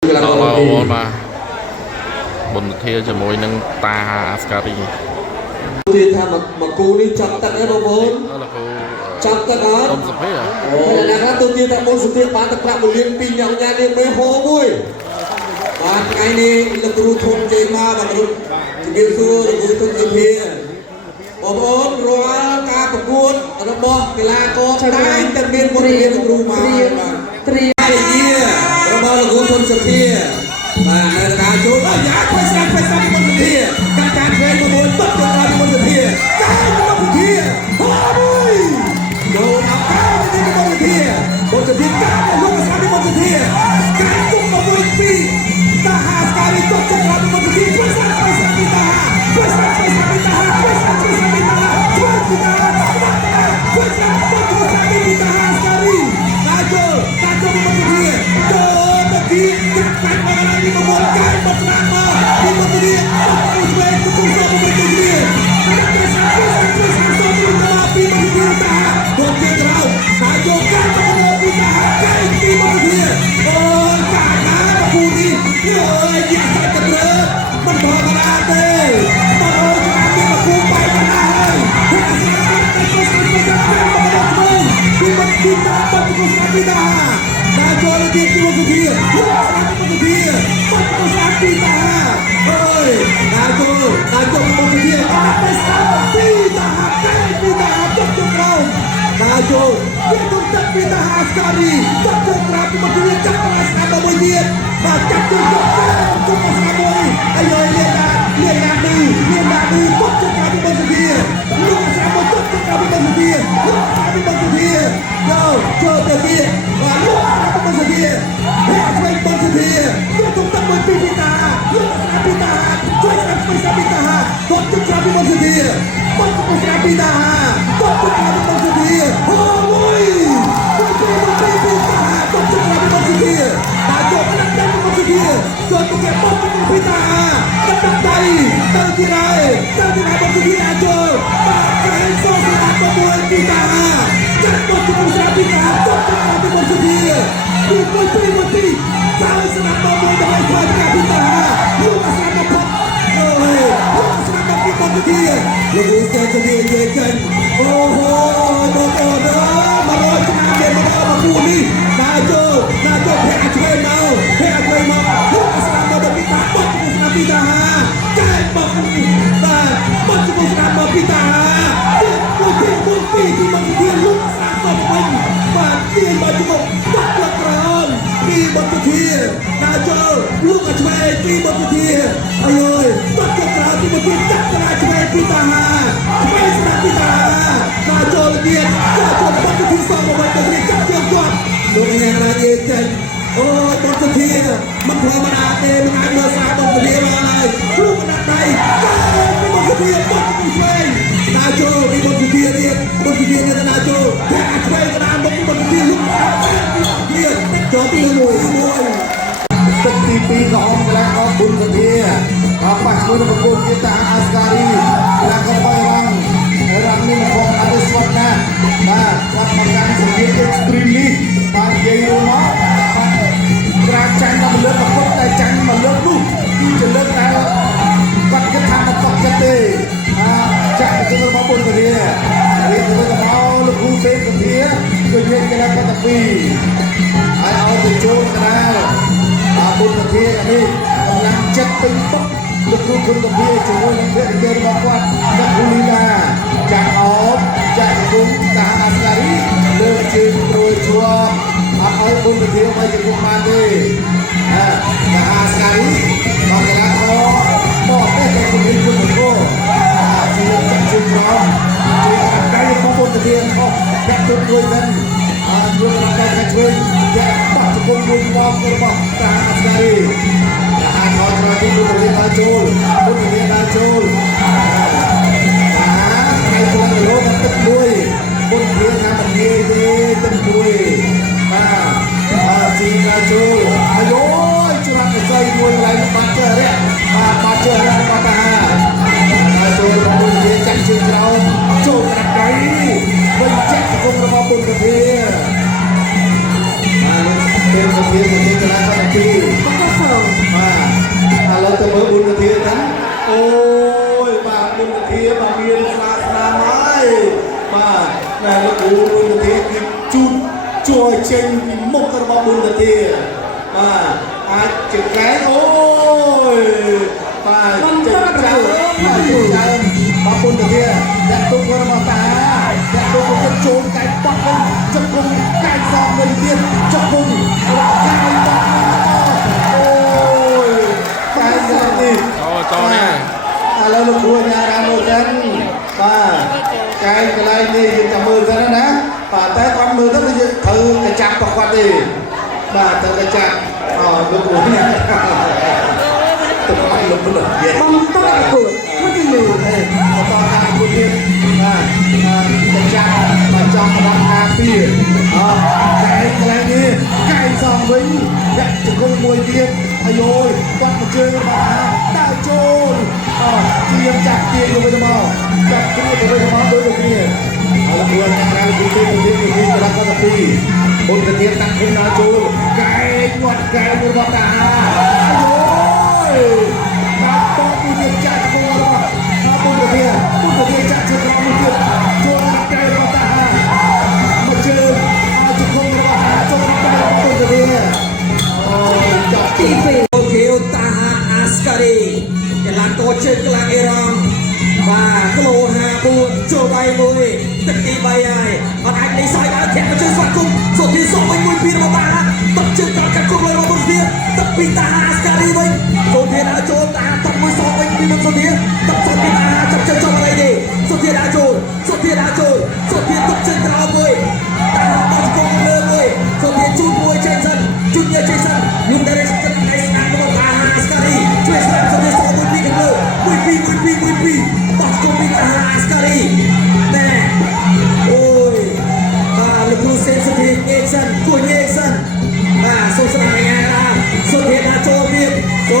ដល់អូនបាទបុណ្យធាជាមួយនឹងតាអាស្ការីទីថាមកគូនេះចាប់ទឹកឯងបងប្អូនចាប់ទឹកអត់តុំសុភីអូអ្នកខ្លះទៅទីថាបុណ្យសុភាបានទឹកប្រាក់1លាន2ញ៉ាំញ៉ានេះមេហោមួយបាទថ្ងៃនេះលោកគ្រូធំជ័យមកបាទលោកជំរាបសួរលោកគ្រូធំសុភាបងប្អូនរាល់ការប្រកួតរបស់កីឡាករតែងតែមានបុណ្យធាលោកគ្រូមកបាទត្រៀមជារបស់លោកគ្រូធំសុភាបាទនៅការជួបយ៉ាខ្វៃស្រាច់បុណ្យសុភាការការឆ្វេងប្រមូលទុកទៅដល់បុណ្យសុភាការបុណ្យសុភាហោមួយចូលអត់ការនេះបុណ្យសុភាការលោកស្រីបុណ្យសុភាការទុកមកមួយពីតាហាស្ការីទុកទៅដល់បុណ្យសុភាជួយស្រាច់ពីតាហាជួយស្រាច់ពីតាហាជួយស្រាច់ពីតាហាជួយពីតាហាជួយស្រាច់ពីតាហាស្ការីការចូលបុណ្យសុភាចូលទៅទីទឹកកាត់មកនេះមកមកកាយមកស្នាមមកពីបុណ្យសុភាជួយឆ្វេងទៅចូលបុណ្យសុភាជួយស្រាច់ពីបុណ្យសុភាតាហាបុណ្យសុភាត្រូវការចូលកាត់មកពីតាហាកាយពីបុណ្យសុភាអូការណាពូនេះអើយជាសាច់ត្រឹមមិនធម្មតាទេបងអូនច្បាស់ពីពូបែកណាហើយហើយអាស្រាតែទៅស្គាល់ទៅមកដល់ទៅពីបុណ្យសុភាទៅស្គាល់ពីតាហាការចូលទីពីបុណ្យសុភាលោកស្រាពីបុណ្យសុភាបាត់ទៅស្រាពីតាហាអើយការចូលបុណ្យសុភាអត់ទៅស្គាល់ពីតាហាកាយពីតាហាចុះទៅក្រោមការចូលវាទុកទឹកពីតាហាស្ការីចុះទៅក្រោមពីបុណ្យសុភាចាប់បានស្នាមមួយទៀតបាទចាប់ទៅយកទៅស្នាមមួយអាយលៀនណាឌីពុកទៅក្រោមពីបុណ្យសុភាលោកស្នាមចុះទៅក្រោមពីបុណ្យសុភាលោកស្នាមពីបុណ្យសុភាចូលទៅទៀតបាទលោកស្នាមពីបុណ្យសុភាហើយឆ្វេងបុណ្យសុភាវាទុកទឹកមួយពីតាហាលោកស្នាមពីតាហាជួយស្នាមពីតាហាទុកទៅក្រោមពីបុណ្យសុភាបុណ្យសុភាពីតាហាទុកទៅក្រោមពីបុណ្យសុភាអូយពីតាហាទុកទៅក្រោមពីបុណ្យសុភាបាទចូលទៅដល់បុណ្យសុភាចូលទៅគេបុណ្យពីតាហាទឹកដៃទៅទីណាបុណ្យសុភាណាចូលបាទគេចូលស្នាមមួយពីតាហាចាត់បុណ្យសុភាពីតាហាទុកទៅក្រោមពីបុណ្យសុភាពីចាយស្នាមមួយដល់ខ្លាចការពីតាហាលោកស្នាមផុតអូយលោកស្នាមពីបុណ្យសុភាលោកស្នាមសុភានិយាយចេញអូហូបងប្អូនមករយឆ្នាំទៀតមកពូនេះណាចូលភ័ក្រឆ្វេងមកលោកស្នាមមកពីតាបុណ្យស្នាមពីតាហាចែកមកបាទបុណ្យស្នាមមកពីតាហាទៀតមួយពីទីបុណ្យសុភាលោកស្នាមមកវិញបាទទាញមកជុំទុកលើក្រោមពីបុណ្យសុភាណាចូលលោកឆ្វេងពីបុណ្យសុភាអើយទុកលើក្រោមពីបុណ្យសុភាចាក់កន្លែងឆ្វេងពីតាហាឆ្វេងស្នាមពីតាហាណាចូលទៀតចូលបុណ្យសុភាសងមកវិញទៅនេះចាក់ជើងគាត់លោកអ្នកណានិយាយចេញអូបុណ្យសុភាមិនធម្មតាទេមិនអាចមើលសារបុណ្យសុភាបានហើយលោកដាក់ដៃចូលពីបុណ្យសុភាឆ្វេងណាចូលពីបុណ្យសុភាទៀតបុណ្យសុភានេះណាចូលតែឆ្វេងកណ្ដាលមុខបុណ្យសុភាលោកទៀតចូលទីមួយទឹកទី2ក៏អមកន្លែងអបបុណ្យសុភាអបបាច់មួយប្រកួតទៀតតាអាស្ការីកន្លែងក៏បាយរ៉ាំនេះមកបងអរិស្វត្តណាបាទគាត់មកកាន់សង្កេត extremely បាទនិយាយរួមមកក្រាចាញ់តាមលើកប្រកបតែចាញ់មកលើកនោះគឺជាលើកដែលគាត់គិតថាមិនតក់ចិត្តទេចាក់ទៅរបស់បុណ្យសុភារៀបទៅដល់លោកគ្រូសេនសុភាជួយនិយាយកន្លែងកតាពីហើយឲ្យទៅចូលកណ្ដាលបុណ្យសុភានេះកម្លាំងចិត្តពេញពុកលោកគ្រូគុណសុភាជាមួយនឹងភរិយារបស់គាត់ចាក់គូលីណាចាក់អបចាក់គុំតាអាស្ការីលើកជើងព្រួយជាប់អត់ឲ្យបុណ្យសុភាមកជង្គង់បានទេតាអាស្ការីបានកណ្ដាលមកទេតែជំនាញគុណគោជាចាក់ជើងក្រោមជាដៃរបស់បុណ្យសុភាខុសចាក់ទុកមួយនឹងលោកកណ្ដាលជួយចាក់បាក់ជង្គង់មួយមករបស់តាអាស្ការីអាចខលទីបុណ្យសុភាបានចូលបុណ្យសុភាបានចូលថ្ងៃខ្លួនលោកទឹកមួយបុណ្យសុភាថាមិនងាយទេទឹកមួយបាទជីណាចូលអាយច្រាក់កសៃមួយកន្លែងបាត់ជើរៈបាត់ជើរៈបាត់តាហាចូលបុណ្យសុភាចាក់ជើងក្រោមចូលក្រាក់ដៃវិញចាក់គុំរបស់បុណ្យសុភាបាទពេលសុភាកន្លែងបាត់ទី เชงมุกกระบอกบุญตะเทียอาจจะแกล้งโอ้ยป้าจะกล้าป้าจะใจบอกบุญตะเทียแต่ตุ้งกระบอกตาแต่ตุ้งกระโจมไก่ปักกันจะคงไก่ซองเงินเทียนจะคงไก่ปักโอ้ยไก่ซองนี่แล้วลูกคุยงานรำโมจันป้าไก่กระไรนี่ยืนจับมือกันนะป้าแต่ความมือต้องยืนถือกระจับตกวัดดิป้าถือกระจับลูกคุยเนี่ยตัวมันลงมันเย็นมันต้องเกิดมันจะอยู่เลยตอนนั้นคุณเนี่ยกระจับมาจองกระดังอาปีไก่กระไรนี่ไก่สองวิ่งอยากจะคงมวยเทียนอายุวัดมาเจอมาได้โจรเตรียมจับเตียงอยู่ไปทำไมจับเตียงอยู่ไปทำไมโดยตรงนี้เอาละเพื่อนการดูเตียงอยู่ที่กระดังกระปีบนกระเทียมตั้งขึ้นนาโจรไก่หนวดไก่บนบตาโอ้ยนักป้องผู้เดียจัดตัวละบนกระเทียมจัดเชือกมือเดียวโจรไก่บนตามาเจอจุกคงระบาดโจรกระบนกระเทียมจับตีเฟย์ Taha Askari Jalan Kocek Kelang Irang và Klo Hà Buôn Châu Bay Môi Tất kỳ bay ai Còn anh lấy sai đã thẹn vào chân soạn cung Số thiên số mình mùi pin vào ta Tập chân cao cắt cung lời vào một phía Tập pin Taha Askari mình Số thiên đã trốn Taha tập mùi số mình đi một số thiên Tập số thiên Taha chập chân cho vào đây đi Số thiên đã trốn Số thiên đã trốn Số thiên tập chân cao mùi Taha tập cung lơ mùi Số thiên chút mùi trên sân Chút nhờ trên sân Nhưng đây là chân này sang của Taha Askariជួយស្ដាប់សំឡេងរបស់មួយពីខាងលើមួយពីបោះគុំពីTaha Askariណែអូយបាទលោកគ្រូសេនសុធីញេកសិនគួយញេកសិនបាទសូមស្ដាប់ថ្ងៃណាសុធីណាចូលទៀតប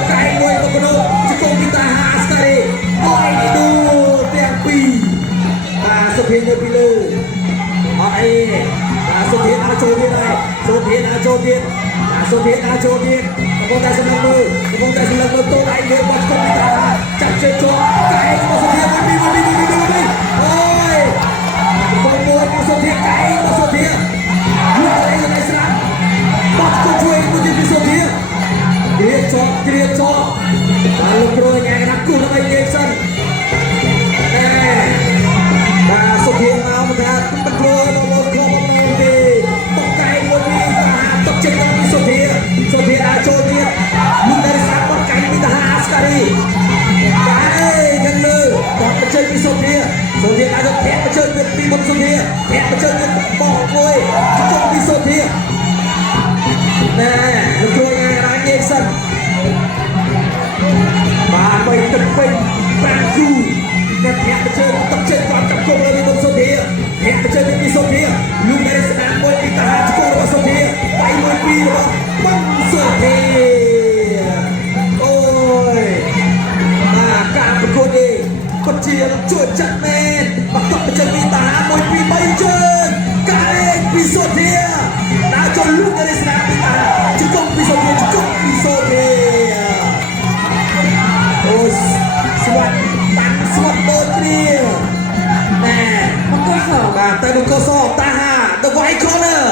កក្រែងមួយបកកណូជង្គង់ពីTaha Askariអត់អីឌូទាំងពីរបាទសុធីនៅពីលើអត់អីបាទសុធីណាចូលទៀតហើយសុធីណាចូលទៀតកំពុងតែសម្លឹងមើលទៅដៃលើបាត់គុំពីTahaចាប់ជើងជាប់កែមកសុធីមួយពីអូយមកសុធីកែមកសុធីលោកអីនៅស្រាប់បាត់គុំជួយមួយពីសុធីគ្រាចប់បាទលោកគ្រូថ្ងៃណាគូដើម្បីនិយាយសិនបាទសុធីមកមិនថាមិនគ្រូមកគ្រូមកទេតកែមួយពីTahaតកចិត្តពីសុធីអាចចូលទៀតលោកដែលស្អាតបាត់កែពីTaha Askari cái nhân lư còn cái chơi đi sốt kia đã được thét cái chơi việc đi một sốt kia thét cái chơi việc bỏ ngôi cái chơi đi sốt kia nè được chơi ngay đánh nghe sân và mày tập bình bang dù cái thét cái chơi tập chơi còn tập công lên một sốt kia thét cái chơi việc đi sốt kia lúc này sẽ đánh môi đi Taha chỉ có một sốt kia tay môi đi rồi bắn sốt kia ôiการประกวดเองปัจเจียนจวดจัดแมนปักตบไปเจอมีTahaมวยปีไม่เจอกาเองปีโซเทียน่าจนลูกในสนามมีTahaจะกงปีโซเทียโอ้สวัสดิ์โดนเรียแน่มันก็สอบแต่ดูก็สอบTaha the white corner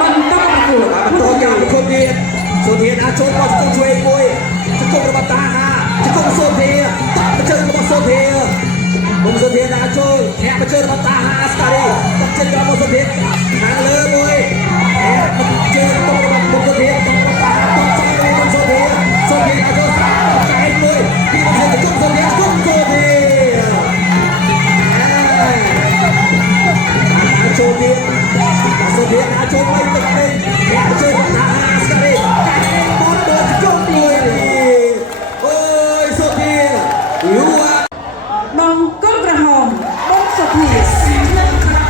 มันต้องประกวดมันต้องการประกวดเรียนโซเทียน่าจนก็จะช่วยมวยจะกงระบาดTahaจะกงโซเทียตัดมาเจอกับโซเทียบโซเทียนาโจแค่มาเจอกับTaha Askariตัดเจอกับโซเทียทางเลยมวยแค่มาเจอกับโซเทียตัดกับTahaตัดใจเลยกับโซเทียนาโจใจเลยที่มันจะกงโซเทียนาโจเทียนาโจไม่ติดเลยแค่มาเจอกับTaha Askariใจบอลโดนกงเลยបងកូនក្រហមបងសុភីនឹងគណៈ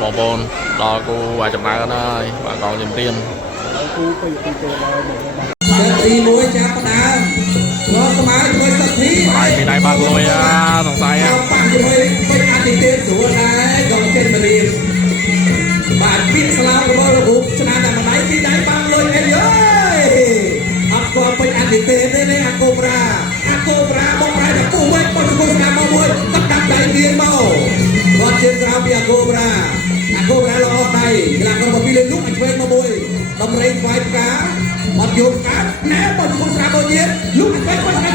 បងប្អូនដល់គូអាចចំណាយហើយបាទកងជំរាបទីមួយចាប់ផ្ដើមរកស្មើជាមួយសុធីហើយពីដៃបាក់លុយសង្ស័យប៉ះជាមួយពេជ្រអាទិទេពស្រួលដែរកងចេញមករៀនបាទពាក្យស្លោករបស់លោករូបឆ្នាំតែម្ដាយពីដៃបាក់លុយអីអើយអត់ស្គាល់ពេជ្រអាទិទេពទេនេះអាកូប្រាបងប្រែតែពុះវិញបោះសង្គមស្នាមមកមួយទឹកដាក់ដៃរៀនមកគាត់ ជាក្រៅពីអាកូប្រាល្អអត់ដៃកីឡាករពីលេងលុកឲ្យឆ្វេងមកមួយតម្រេងខ្វាយផ្កាបាត់យកកាត់ណែបាត់ឈុំស្រាបទៀតលុកឲ្យឆ្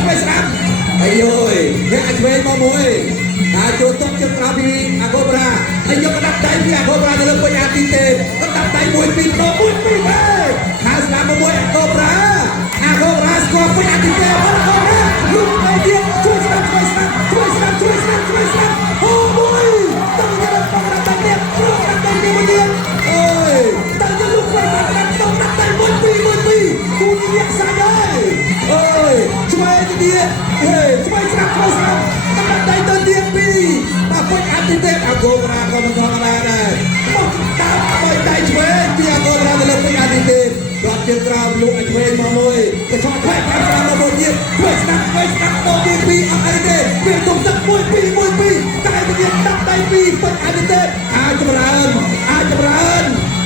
វេងស្រាបអាយយអ្នកឲ្យឆ្វេងមកមួយតែចូលទុកជាក្រៅពីអាកូប្រាហើយយកកដាប់ដៃពីអាកូប្រាទៅលើពេញអាទីទេកដាប់ដៃ1 2 1 2 2ខាស្លាប់មួយអាកូប្រាស្គាល់ពេញអាទីទេបាត់កូប្រាលុកឲ្យទៀតជួយស្រាបអូមួយតើយកកដាប់ដៃទៀតជួយកដាប់ដៃមួយទៀតអើយតើយកលុកទៅកដាប់ដៃ1 2 2គូនេះសាច់ហើយអើយឆ្វេងទៀតឆ្វេងស្រាបកដាប់ដៃទៅទៀតពីបាទពេញអាទីទេអាកូប្រាក៏មិនធម្មតាដែរមកតាមបីដៃឆ្វេងពីអាកូប្រាទៅលើពេញអាទីទេគាត់ជើងក្រោមលុកឲ្យឆ្វេងមកមួយកញ្ចក់ផ្លែតាមស្រាបមកមួយទៀតឆ្វេងស្ដាប់មកទៀតពីអត់អីទេវាទុំទឹក1 2 តែវាដាក់ដៃពីពេញអាទីទេអាចចម្រើន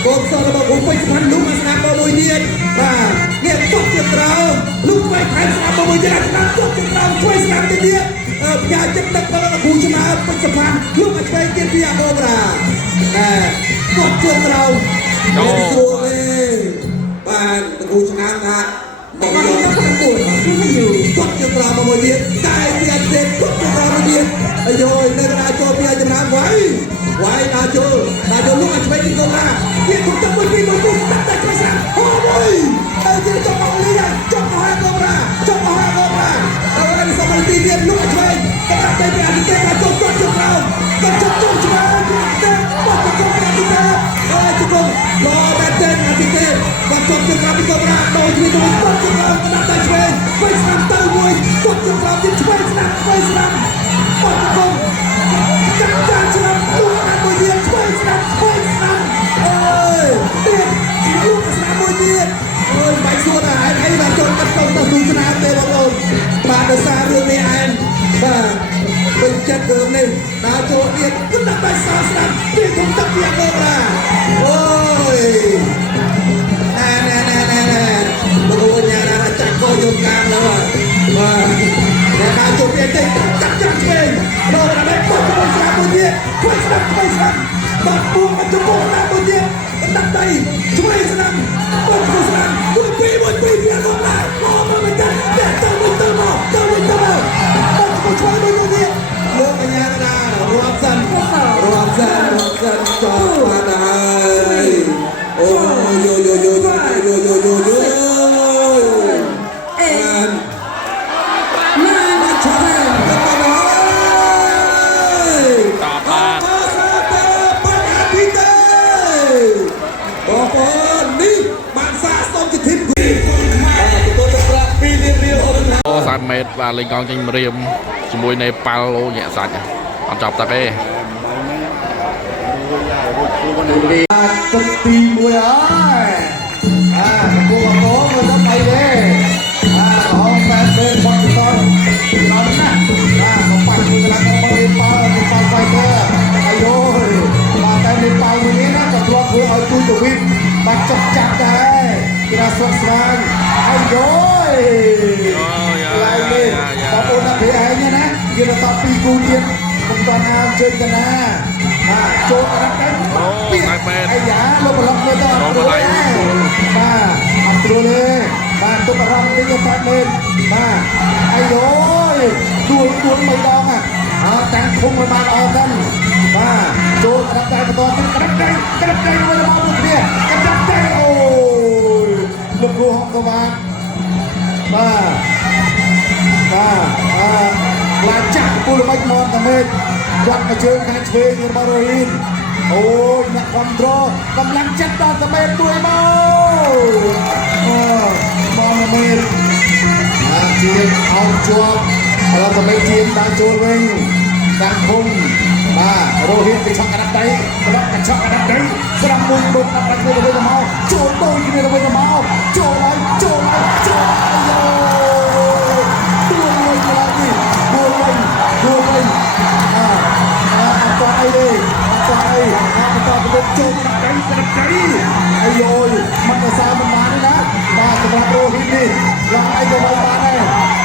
កូនសរបស់ខ្ញុំពេញស្មានលុកឲ្យស្ដាប់មកមួយទៀតបាទនេះទុកជើងក្រោមលុកឆ្វេងថែមស្ដាប់មកមួយទៀតអាចស្ដាប់ទុកជើងក្រោមឆ្វេងស្ដាប់ទៅទៀតផ្ញើចិត្តទឹកទៅដល់គ្រូឆ្នើពេញសភាលុកឲ្យឆ្វេងទៀតពីអាកូប្រាគាត់ជើងក្រោមចូលស្រួលទេបានគ្រូឆ្នើថាមកយកប្រកួតគាត់ជើងក្រោមមកមួយទៀតតែទៀតគាត់ជើងក្រោមមួយទៀតអាយយនៅកណ្ដាលចូលពីចម្រើនវាយដល់ចូលលុកឲ្យឆ្វេងទីកូប្រាវាទុកទឹក1 2 1ដាក់តែឆ្វេងស្រាប់អូមួយតែទៀតចុះមកលីចុះមកហើយកូប្រាហើយនេះសមទីទៀតលុកឲ្យឆ្វេងក៏ដាក់ទៅពីអាទីទេគាត់ចូលគាត់ជើងក្រោមគាត់ចូលឆ្វេងពីអាទីទេគាត់ចូលពីអាទីទេហើយជង្គង់លោបែតទេអាទីទេគាត់ចូលជើងក្រោមពីកូប្រាដោយជួយទៅគាត់ជើងក្រោមដាក់តែឆ្វេងស្ដាំទៅមួយគាត់ជើងក្រោមទៀតឆ្វេងស្ដាំគាត់ជង្គង់ចាក់ឆ្លាប់លុកដាក់មួយទៀតឆ្វេងស្ដាំអើយទៀតលុកស្ដាំមួយទៀតអើយបាយសួរតែឯងអីបានចូលកាត់ទៅទូស្នាមទេបងប្អូនបាទដោយសាររឿងនេះឯងបាទពេញចិត្តរឿងនេះដើរចូលទៀតគឺដាក់បាយសស្ដាំពីគុំទឹកពីអាកូប្រាអូយណែបងប្អូនញ៉ាំណាចាក់កោយកកាមแล้วបាទតែដើរចូលទៀតទេចាក់ឆ្វេងដល់តែគាត់ទៅស្ដាំមួយទៀតគាត់ស្ដាំបាត់ពួងទៅពុកដាក់មួយទៀតដាក់ដៃឆ្វេងស្ដាំគាត់ទៅស្ដាំមួយពីពីអាកូប្រាមកមិនតាទៅមកបាត់ទៅឆ្វេងមួយទៀតលោកកញ្ញាណារាប់សិនចប់បាត់ហើយអូយអេណាឆ្វេងទៅហើយតបាន បងប្អូននេះបានសាកសមជាធីមគូទទួលទឹកប្រាក់ពីរៀបអូនណា30 ម៉ែត្របាទលេងកងចេញរៀមជាមួយនេប៉ាល់អូញាក់សាច់អត់ចប់ទឹកទេទឹកទី1ហើយគូអកោមិនដល់អីទេហងបែបពេលបត់ទៅដល់ណាមកបាច់មួយកន្លងមកលេប៉ាល់ហ្វៃទ័រអាយបាទតែលេប៉ាល់នេះណាក៏ធ្លាប់ធ្វើឲ្យទូទៅវិញបាត់ចុកចាប់ដែរគេថាស្វឹកស្វាងអាយឡើយនេះបងប្អូនណាពីឯងណាយើងទៅតប2គូទៀតខ្ញុំតន់អាជើញកណាចូលកណ្ដាប់ដែរពីអាយ៉ាលោកប្លុកមើលទៅអត់ព្រោះទេបាទអត់ព្រោះទេបាទទុកអារម្មណ៍តិចទៅលេងបាទអាយទួល3ដងតាំងឃុំឲ្យបានអស់សិនបាទចូលកណ្ដាប់ដែរបន្តទៀតកណ្ដាប់ដែរមួយរបស់មួយគ្នាកណ្ដាប់ដែរអូយលោកគ្រូហងក៏បានបាទខ្លាចចាក់ពូល្មិចមកតែមេឃគាត់មកជើងខាងឆ្វេងរបស់រ៉ូហ៊ីនអូយអ្នកគ្រប់គ្រងកម្លាំងចិត្តដល់តែមេឃមួយមកបងមេឃជាអោបជាប់ដល់តែមេឃជាដើរចូលវិញខាងឃុំបាទរ៉ូហ៊ីនទៅឆក់កណ្ដាប់ដៃប្លុកកញ្ឆក់កណ្ដាប់ដៃស្ដាំមួយដុំដាក់ដាក់គ្នាទៅវិញមកចូលដូចគ្នាទៅវិញមកចូលហើយចូលដៃអាយយមិនទៅសារមិនបានទេណាបាទសម្រាប់រ៉ូហ៊ីននេះយ៉ាងអីក៏មិនបានដែរ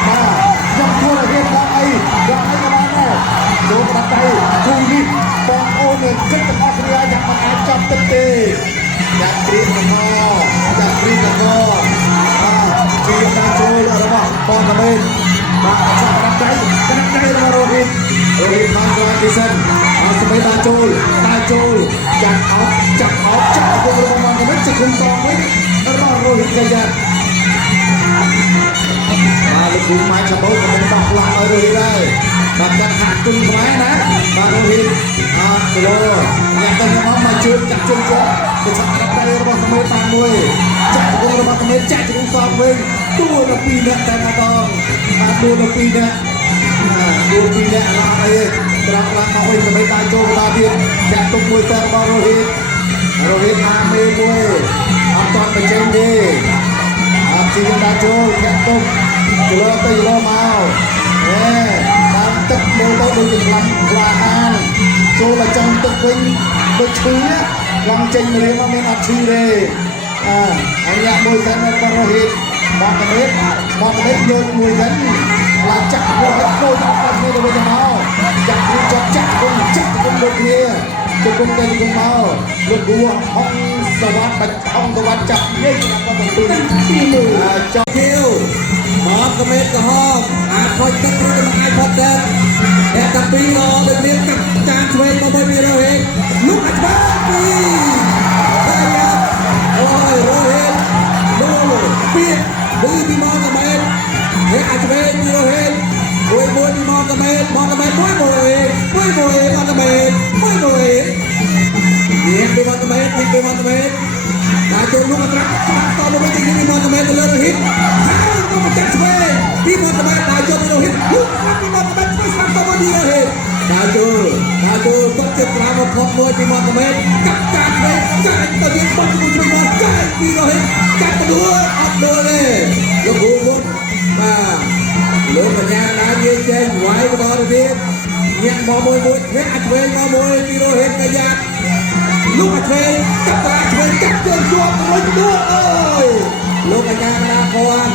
បាទខ្ញុំធ្វើឲ្យហ៊ានដល់អីយ៉ាងអីក៏បានដែរចូលដៃគូនេះបងអូន rồi thì sânสมัยตาโจลจับเอาจับพวกเรามาไม่จะคุมกองไว้รอดโรหิตกันยันมาลูกคุ้มไม้ฉะโบกกับเป็นบอกลาเอาโรหิตได้บัดกันหักจุ่มไม้นะมาโรหิตกิโลอยากเป็นน้องมาจุ่มจับจุ่มจ้ะจะชักรับได้ระบบสมัยตามวยจับพวกเรามาทำให้แจกจุ่มกองเว้ยตัวนับปีเนี่ยแต่มาต้องตัวนับปีเนี่ยดูปีเนี่ยอะไรterang lama woi sampai tajo tadi jatuh mui serba Rohit ame mui Anton berjende Absi tajo jatuh jelas tu jelas mau mantap mau tu jelas kelahan coba cantik pun bercuya lang ceng mereka main absi deh hanya mui serba Rohit mau kemit yo mui kan lacak Rohit kau dapat ni tu mauจับกุมลูกเฮียจับกุมเต็มกุมเมาลูกบัวห้องสวัสดิ์จับยิ่งแล้วก็ต้องตุ้นจับคิวหมอกระเม็ดกระหอบคอยตั้งรู้จะมาพบเดินแต่ตะปีรอเดินเลี้ยงกับจานช่วยมาบนมีเราเองลูกอัดบ้าปีได้ยังโอ้ยโรเฮนโน่เปียกดื้อพี่มอกระเม็ดเฮ้ยอัดเวนมีเราเองMôi đi mòn tầm mệt môi mòn tầm mệt Nhiệt đi mòn tầm mệt Đã chôn lúc mà trắc to một cái tình đi mòn tầm mệt lên rồi hít Tháo có một chắc xuê đi mòn tầm mệt đã chôn đi đâu hít lúc đi mòn tầm mệt phải sẵn to một đi rồi hít đã chôn bất chật ra một khóc môi đi mòn tầm mệt cắt chát xuê chạy tầm điện bất chật đi mòn chạy đi rồi hít cắt tầm đua ọc đua lên lúc hú hút và lúc mà nhà đã nghe trên ngoài của nó đi nhận bỏ môi thế ăn thuê bỏ môi đi rồi hết cái giặc lúc mà thuê cắt chân chuột mới đua ơi lúc mà nhà đã khoan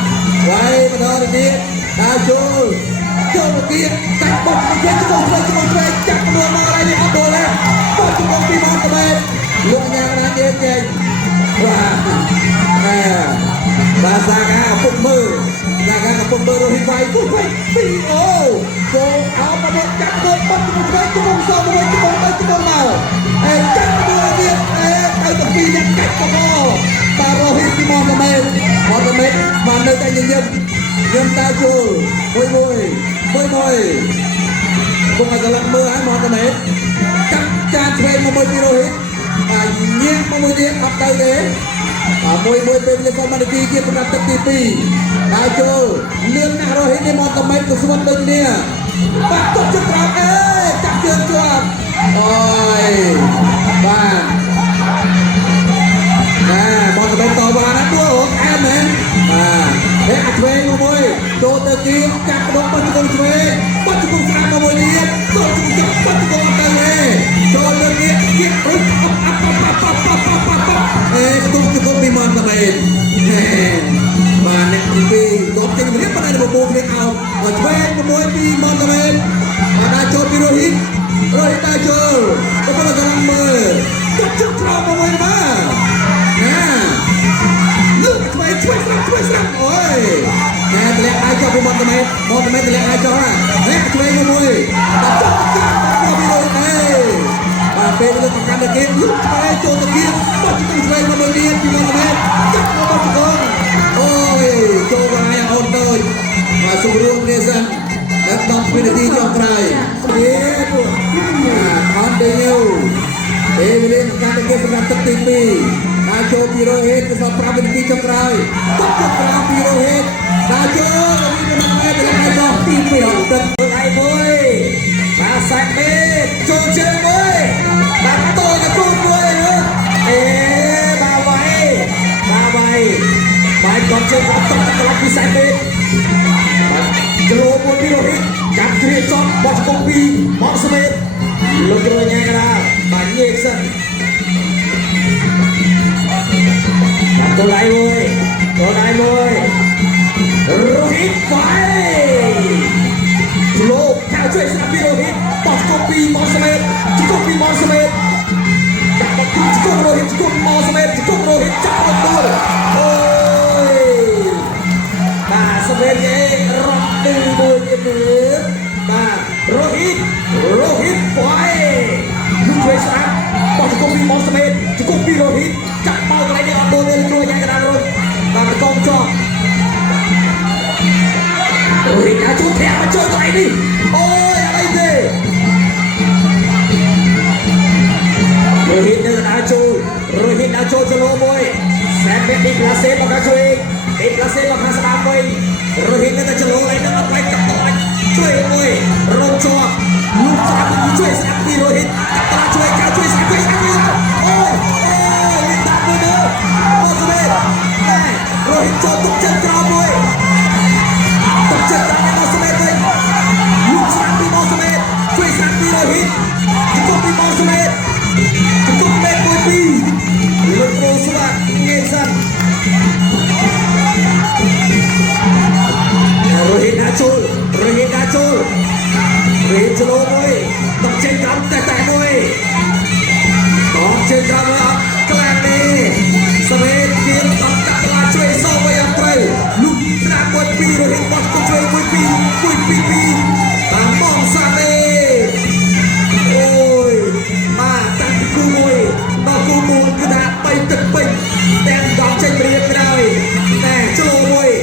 quay của nó đi đã chui một kia cắt bột một thuê chú một thuê chặt đua mà lại đi áp đua lên bột chú một đi mòn tầm bên lúc mà nhà đã nghe trên và ra cả phục mơ rồi hình vay phút vay phi ô cô áo mà được cắt được bắt một cái chú bông sâu một cái chú bông nào cắt đưa điện tay tập phi nhận cắt của cô ta rồi hình đi mòn tầm mệt mà nơi tay nhân ta chù môi không phải là mưa hay mòn tầm mệt cắt chan thuê một môi phi rồi nhiên một môi điện bắt tay đấy môi bên lên con mana kia pernah tertipi Najo lương nak roh ini mau temai ke semua dunia patut cekram cak dia cuap oi bang mau temai tàu bang nak dua em thuê ngồi đồ từ kia cak đống bắt chukung sang ngồi dia chukung bắt chukung tay này cho lương kia cukup di mana main banyak TV dok jadi melihat pada ada bobo klik out cuek bobo di mana main ada Jol Rohit Tajol kepala jalan mer kecil kerap bobo ini bang lu cuek serang oi terlihat aja di mana main terlihat aja lah cuek bobo Tapi itu makan daging, lu supaya jauh daging, buat kita supaya menoliat di mana main, cak mau cukong, oi, coba yang onton, masuk ruang desa, dan tampi di jongkrai, itu, continue, ini makan daging pernah tertipi, Najo Rohit kesal Prabu di jongkrai, tak Prabu Rohit, Najo, tapi memang main dengan Najo tipi, dan mulai boy, masak nih, cuci boy. Bạn tôi là cô nuôi nữa ba vậy bạn còn chơi có tổng tất cả sai bên kilo một đi rồi chặt kia chọn bọt công ty bọt số bên lúc rồi nha ra bạn nhẹ sân tôi lại rồi Rohit phải kilo cao chơi sao đi Rohit bọt công ty bọt số bên Mong Smith cukup Rohit Mong Smith cukup Rohit cabut tur oi nah sebenarnya roti boleh nah Rohit chọc rồi đã chút thẻ mà chơi lại đi ôi ở đây kìa rồi hiện đã trôi cho lô môi xem biết đi place bằng các chơi đi place bằng hai sáu mươi rồi hiện đã cho lô lấy nó quay cặp tỏi chơi môi rong cho lúc sao cũng chơi sáng đi rồi hiện cặp tỏi chơi cao chơi sáng ôi liên tạp nữa nữa một số bên này rồi hiện cho tục chân cao môi tục chân cao một số bên đây lúc sáng đi một số bên chơi sáng đi rồi hiện chụp đi một số bên chụp bên môi pi lực pro suat nghe san rồi hiện đã trôi Rohit cho lô môi tập trên cắm tại môi còn trên cắm nữa các bạn đi sắp hết kiếm tập cặp là chơi sâu với em trai lúc ra quân pi Rohit bắt con chơi môi pi ta mong xa đi ôi mà tăng khu môi nó khu môi cứ đã bay tật bình đem đón trên bia cái này nè cho lô môi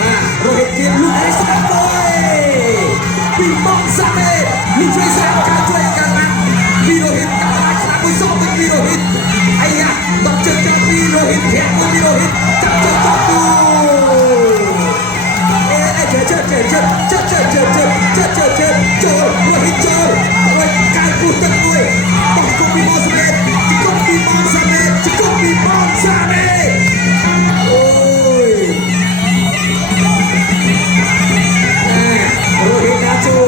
mà Rohit kiếm lúc ấy sắp môi pi mong xa đi lúc chơi sáng cả chơi cả bạn Rohit cả lại sáng với sâu với Rohit ai à tập chân cho Rohit thẹn với Rohit chặt cho tu chơi Rohit chơi rồi cài cụt tất đuôi bóng không bị bóng ra bên chỉ không bị bóng ra bên chỉ không bị bóng ra bên ôi Rohit đã chơi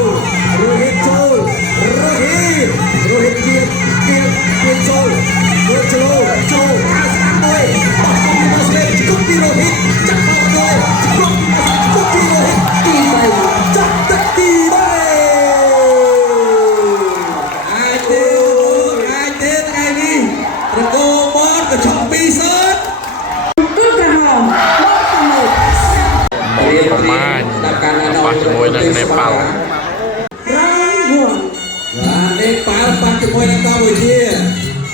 Rohit kia chơi cao sáng đuôi bóng không bị bóng ra bên chỉ không bị Rohit chặt vào đuôi chỉ không bị Rohit đi bay chặt tất đi bay ai tên ngày đi rồi cô bót và chọn pi sớt Cướp ra hòm ប្រមាណបាស់ជាមួយនឹងនេប៉ាល់ នេប៉ាល់បាស់ជាមួយនឹងកម្ពុជា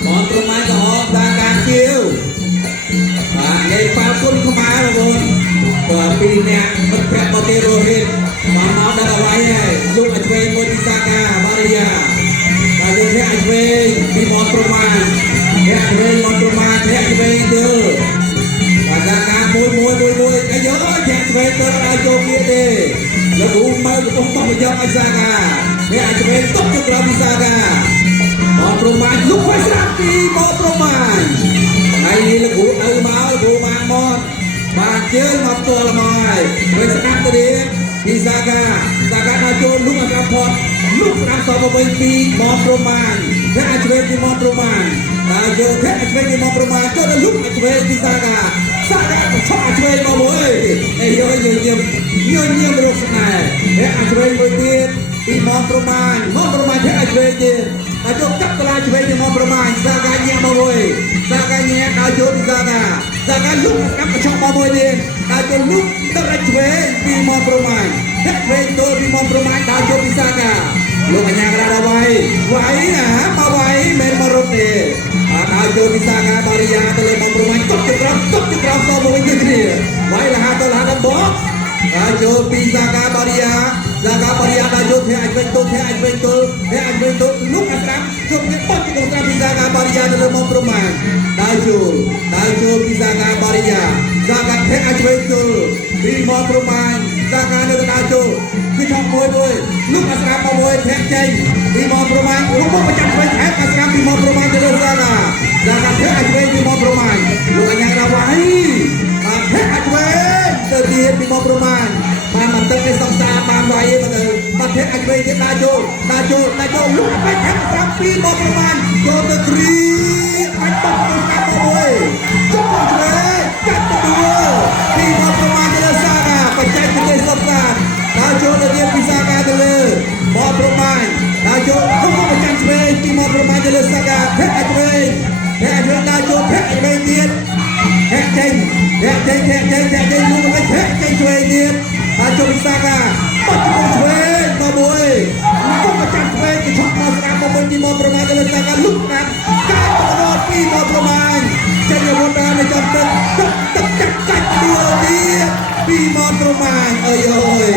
បងប្រមាណក៏អបតាមការជៀវបាទនេប៉ាល់គុណខ្មែរបងប្អូនពីរនាក់មិត្តភក្តិរបស់ទេរ៉ូហីតបានមកដល់អ្វីហើយលោកអឆ្វេងមួយទីសាកាបារីយ៉ាបាទលោកអ្នកអឆ្វេងពីមកប្រមាណអ្នកអឆ្វេងមកប្រមាណអ្នកអឆ្វេងទៅបាទសាកាមួយអាយុអត់អ្នកអឆ្វេងទៅដល់ចូលគ្នាទេលោកគ្រូមើលកំពុងតបយកឲ្យសាកាអ្នកអឆ្វេងតបទៅក្រោមពីសាកាមកប្រមាណលោកខ្វះស្រាប់ពីមកប្រមាណហើយនេះលោកគ្រូទៅមកលោកគ្រូបានមកបានជើងមកផ្ទាល់មកហើយដោយស្ដាប់ទៅទៀតពីសាកាដល់ចូលលោកអក្សរផតលោកស្ដាប់សពវិញពីមកប្រមាណអ្នកអឆ្វេងពីមកប្រមាណដល់ចូលអ្នកអឆ្វេងពីមកប្រមាណចូលដល់លោកអឆ្វេងពីសាកាក៏ឆក់អឆ្វេងមកមួយអីយកញញឹមរកស្នេហ៍អ្នកអឆ្វេងមួយទៀតពីមកប្រមាណអ្នកអឆ្វេងទៀតដល់ចូលកាប់កន្លែងឆ្វេងពីមកប្រមាណសាកាញ៉ាំមកមួយសាកាញ៉ាំដល់ចូលពីសាកាលោកកាប់កញ្ចក់មកមួយទៀតដល់ចូលលោកដល់អឆ្វេងពីមកប្រមាណអ្នកឆ្វេងទៅពីមកប្រមាណដល់ចូលពីសាកាលោកអញ្ញាក្រាដល់វាយណាមកវាយមិនមករត់ទេដល់ចូលពីសាកាបារីយ៉ាទៅលើមកប្រមាណទុកចក្រមសមកវិញគ្នាវាយលហាទៅលហាដល់បោះដល់ចូលពីសាកាបារីយ៉ាដល់ចូលធាក់វិញទៅលោកអស្ចារ្យជុំនេះបោះទៅស្រាប់ពីសាកាបារីយ៉ាទៅលើមកប្រមាណដល់ចូលពីសាកាបារីយ៉ាសាកាធាក់វិញទៅពីមកប្រមាណសាកានៅដល់ចូលគឺឆក់មួយលោកអស្ចារ្យមកមួយធាក់ចេញពីមកប្រមាណលោកមកប្រចាំឆ្វេងថែបអស្ចារ្យពីមកប្រមាណទៅលើសាកាធាក់វិញពីមកប្រមាណលោកអញ្ញាដល់វាយធាក់វិញទៅទៀតពីមកប្រមាណបានមកទឹកនេះសង្សារបានវាយទៅបាត់ធាក់វិញទៀតដល់ចូលលោកបាច់ធាក់ស្រាប់ពីមកប្រមាណចូលទៅគ្រីបាច់បោះទៅស្រាប់មកមួយចុះវិញកាត់ទៅពីមកប្រមាណទៅលើសាកាបច្ចេកទេសសង្សារដល់ចូលទៅទៀតពីសាកាទៅលើមកប្រមាណដល់ចូលលោកមកចាំឆ្វេងពីមកប្រមាណទៅលើសាកាធាក់វិញដល់ចូលធាក់វិញទៀតធាក់ចេញលោកមិនធាក់ចេញឆ្វេងទៀតដល់ចូលសាកាបច្ចេកទេសឆ្វេងមកមួយលោកមកចាំឆ្វេងគេឈប់មកស្ដាប់មកវិញពីមកប្រមាណទៅលើសាកាលុកណាត់កាត់បដោតពីមកប្រមាណចេញរត់ដល់នៅចំទឹកកាច់ដួល ទៀតពីមកប្រមាណអើយអើយ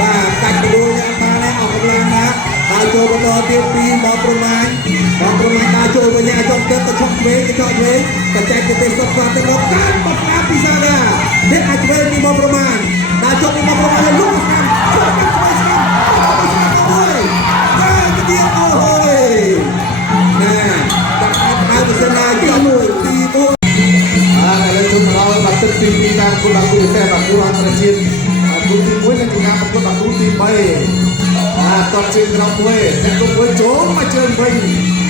បាទកាច់បដូរយ៉ាងបានហើយអស់កម្លាំងណាដល់ចូលបន្តទៀតពីមកប្រមាណដល់ចូលវិញអាចចង់ទៅឆក់ឆ្វេងទៅឆក់ឆ្វេងបច្ចេកទេសសុខស្អាតទៅដល់កាត់បស្នាពីសាណានេះអាចឆ្វេងពីមកប្រមាណដល់ចូលពីមកប្រមាណហើយលុបស្នាមចូលកាត់ឆ្វេងស្នាមហើយកាត់ទៀតអូយណែតែបើសិនណាយកមួយទីមួយឥឡូវជុំដល់បាត់ទឹកទី2តាមគុណបាក់គូពិសេសបាក់គូអន្តរជាតិគុណទី1នៅទី5ប្រកួតបាក់គូទី3តតជើងក្រោមមួយតែគុំមួយចូលមកជើងវិញ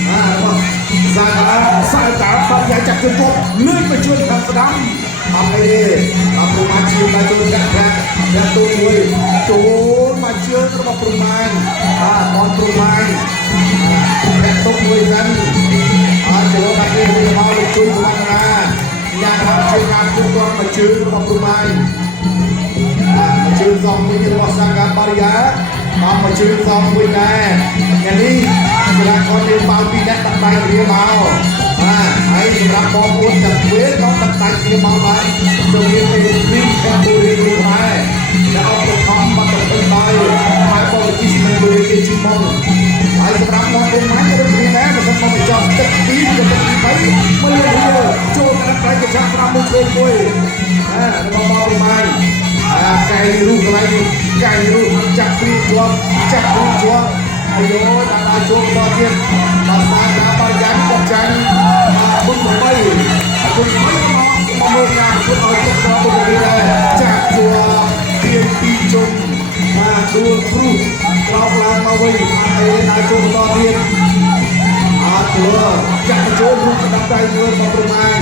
របស់សាតាបាត់យ៉ាងចាក់ជើងគាត់លឿនមកជួនខាងស្ដាំអត់អីទេអត់ប្រមាណជាងដល់ជើងកាក់តែទូមួយចូលមកជើងរបស់ប្រមាណបនប្រមាណតែទុកមួយសិនចូលដាក់គេមកជួយប្រមាណណាយ៉ាងណាជាការគូគាត់មកជើងរបស់ប្រមាណជើងសងមួយរបស់សាកាបារីយ៉ាមកជើងសងមួយដែរថ្ងៃនេះកីឡាករលេងបាល់ពីរនាក់ដាក់ដៃគ្នាមកហើយសម្រាប់បងប្អូនទាំងវេក៏ដាក់ដៃគ្នាមកដែរចូលរៀនពីគ្រីមខាងបូរីនេះដែរដែលអត់ទៅខំបាត់ទៅដោយហើយបរិយាស្មិនបូរីគេជីមកហើយសម្រាប់បងប្អូនម៉ាក់ក៏ដូចគ្នាដែរបើមិនមកចាប់ទឹកទីក៏ទឹកទី3មកលឿនចូលកាន់ដៃកញ្ឆាក់5មួយចូលមួយរបស់បងម៉ាក់កែរូបកន្លែងនេះកែរូបចាក់ព្រីជាប់អាយដល់ចូលដល់ទៀតបាសាកាបាយ៉ាន់ក៏ចាញ់គុំ8មកមើលណាគុំឲ្យទឹកដល់ទៅនេះចាក់ជួទៀនពីជុំដួលគ្រូក្រោកឡើងមកវិញហើយដល់ចូលដល់ទៀតអត់ធ្វើចាក់ចូលរូបកណ្ដាប់ដៃលើមកប្រមាណ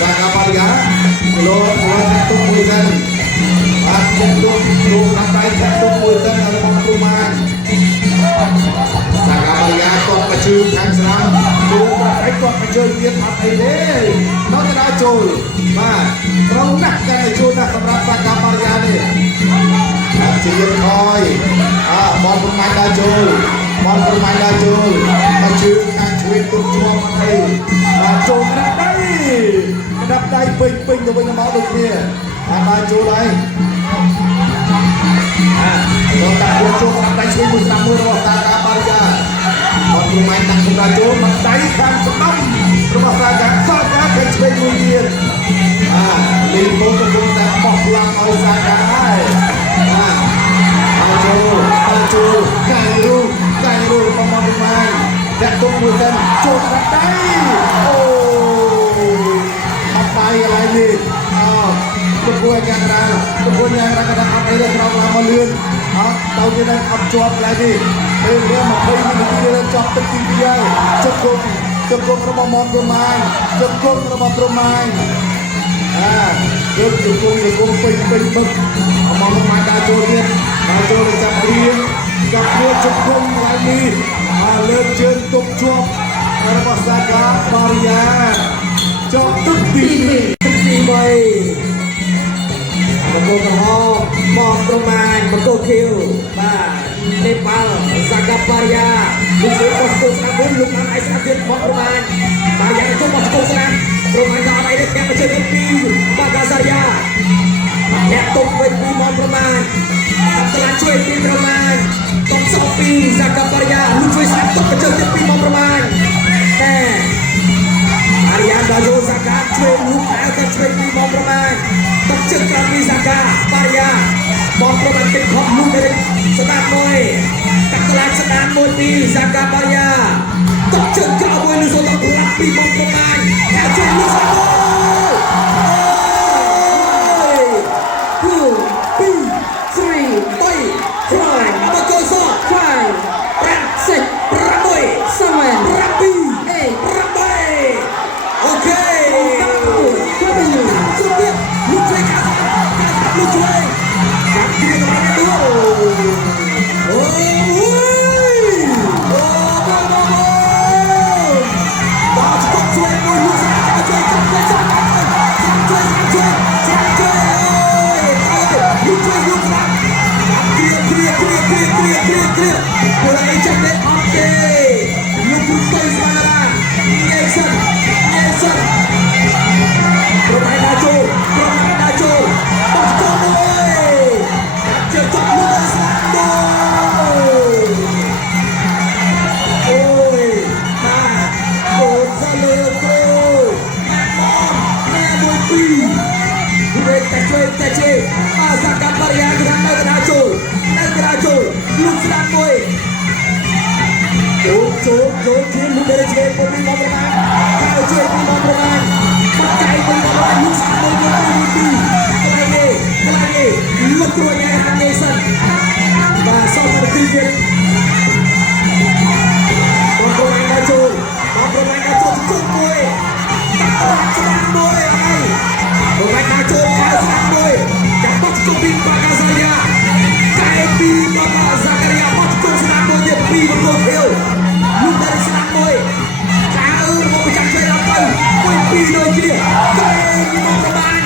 សាកាបាយ៉ាលោទុកមួយសិនចេញលោកដាក់ដៃចាក់ទុកមួយសិនរបស់គ្រូម៉ានសាកាបាយ៉ាគាត់មកជើងខាងស្ដាំចូលដាក់ដៃគាត់មកជើងទៀតអត់អីទេនៅតែដល់ចូលបាទត្រូវណាស់កាន់តែចូលណាស់សម្រាប់សាកាបាយ៉ានេះជាយើងខយបលប្រមាណដល់ចូលមកជើងខាងឆ្វេងទុកជាប់អីបាទចូលដាក់ដៃពេញទៅវិញមកដូចគ្នាបានចូលហើយចូលតាចូលដាក់ដៃឆ្វេងមួយស្ដាំមួយរបស់តាកាបារីយ៉ាបនប្រមាណដាក់សម្រាប់ចូលមកដៃខាងស្ដាំរបស់សាកាសតការខាងឆ្វេងមួយទៀតលីម៉ូកំពុងតែបោះឡើងឲ្យសាកាហើយចូលកែរូបរបស់បនប្រមាណដាក់ទុកមួយសិនចូលដាក់ដៃអូដាក់ដៃកន្លែងនេះប្រគួតយ៉ាងណាក៏ដាក់អត់អីទេក្រោកឡើងមកលឿនដល់គេនឹងអត់ជាប់ឡើងនេះពេលវា20នាទីទៅចប់ទឹកទី2ហើយជង្គង់របស់មនប្រមាណជង្គង់របស់ប្រមាណយើងជង្គង់ពេញបឹកអមមកដាក់ចូលទៀតដល់ចូលទៅចាប់រៀងជង្គង់ឡើងនេះលើកជើងទប់ជាប់របស់សាកាបារីយ៉ាចប់ទឹកទី3បង្គោលក្រហមមកប្រមាណបង្គោលខៀវបាទនេប៉ាល់សាកាបារីយ៉ាលោកជួយបង្គោលស្នាមលោកបានឲ្យស្នាមទៀតមកប្រមាណបារីយ៉ាចូលបង្គោលស្នាមប្រមាណដល់អីនេះខ្ញុំមកជើងពីបាកាសារីយ៉ាអ្នកទុកវិញពីមកប្រមាណតាមតឡាជួយពីប្រមាណតុកសោពីសាកាបារីយ៉ាលោកជួយស្នាមទុកមកជើងទៀតពីមកប្រមាណតែអារីយ៉ាដល់ចូលសាកាជួយលោកឲ្យទៅជួយពីមកប្រមាណទឹកជើងក្រៅពីសាកាបារីយ៉ាបងប្រមាណទឹកខំលោកទៅស្ដាប់មួយកាត់តឡាស្ដាប់មួយពីសាកាបារីយ៉ាទឹកជើងក្រៅមួយនឹងសូមទៅឡាប់ពីបងប្រមាណតែជួយលោកស្ដាប់ Hãy subscribe cho kênh Ghiền Mì Gõ để không bỏ lỡ សាកាប់បរិយាគឺថានៅកណ្ដាលចូលលុបស្ដាប់មួយចូលជឿនលុបdariឆ្វេងពុំពីមកប្រមាណកៅជួយពីមកប្រមាណបាត់ចៃពីមកប្រមាណលុបស្ដាប់មួយទៅទីកន្លែងនេះលុបគ្រួញយ៉ាងខាងនេះសិនបាទសោតទៅទីទៀតមកប្រមាណដល់ចូលជុំមួយកាត់ស្ដាប់មួយអីប្រមាណដល់ចូលកាត់ស្ដាប់មួយចាប់បោះជុំពីបាកាសាយ៉ាកែពីបាកាសាការីយ៉ាបោះជុំស្ដាប់មួយទៀតពីមកលោកហៀវលុបdariស្ដាប់មួយកាមកប្រចាំឆ្វេងដល់ទៅមួយពីរដូចគ្នាកែពីមកប្រមាណ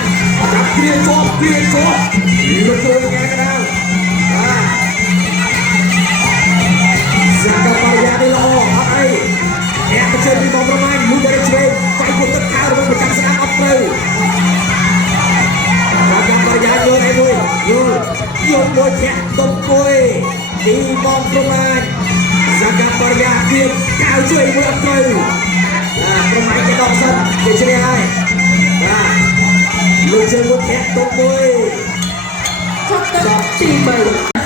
ចាប់គ្រាជាប់លោកគ្រួញយ៉ាងណាបាទសាកាបរិយានេះល្អអត់អីអ្នកប្រជែងពីមកប្រមាណលុបdariឆ្វេងចៃពុតទឹកខៅរបស់ប្រចាំស្ដាប់អត់ត្រូវសាកាបរិយាយល់អីមួយយល់មួយធាក់តុបមួយពីមកប្រមាណសាកាបរិយាទៀតកៅជួយមួយអត់ត្រូវប្រមាណគេដកសិនគេជ្រះហើយបាទលោកជួយមួយធាក់តុបមួយ ចប់ទៅទី3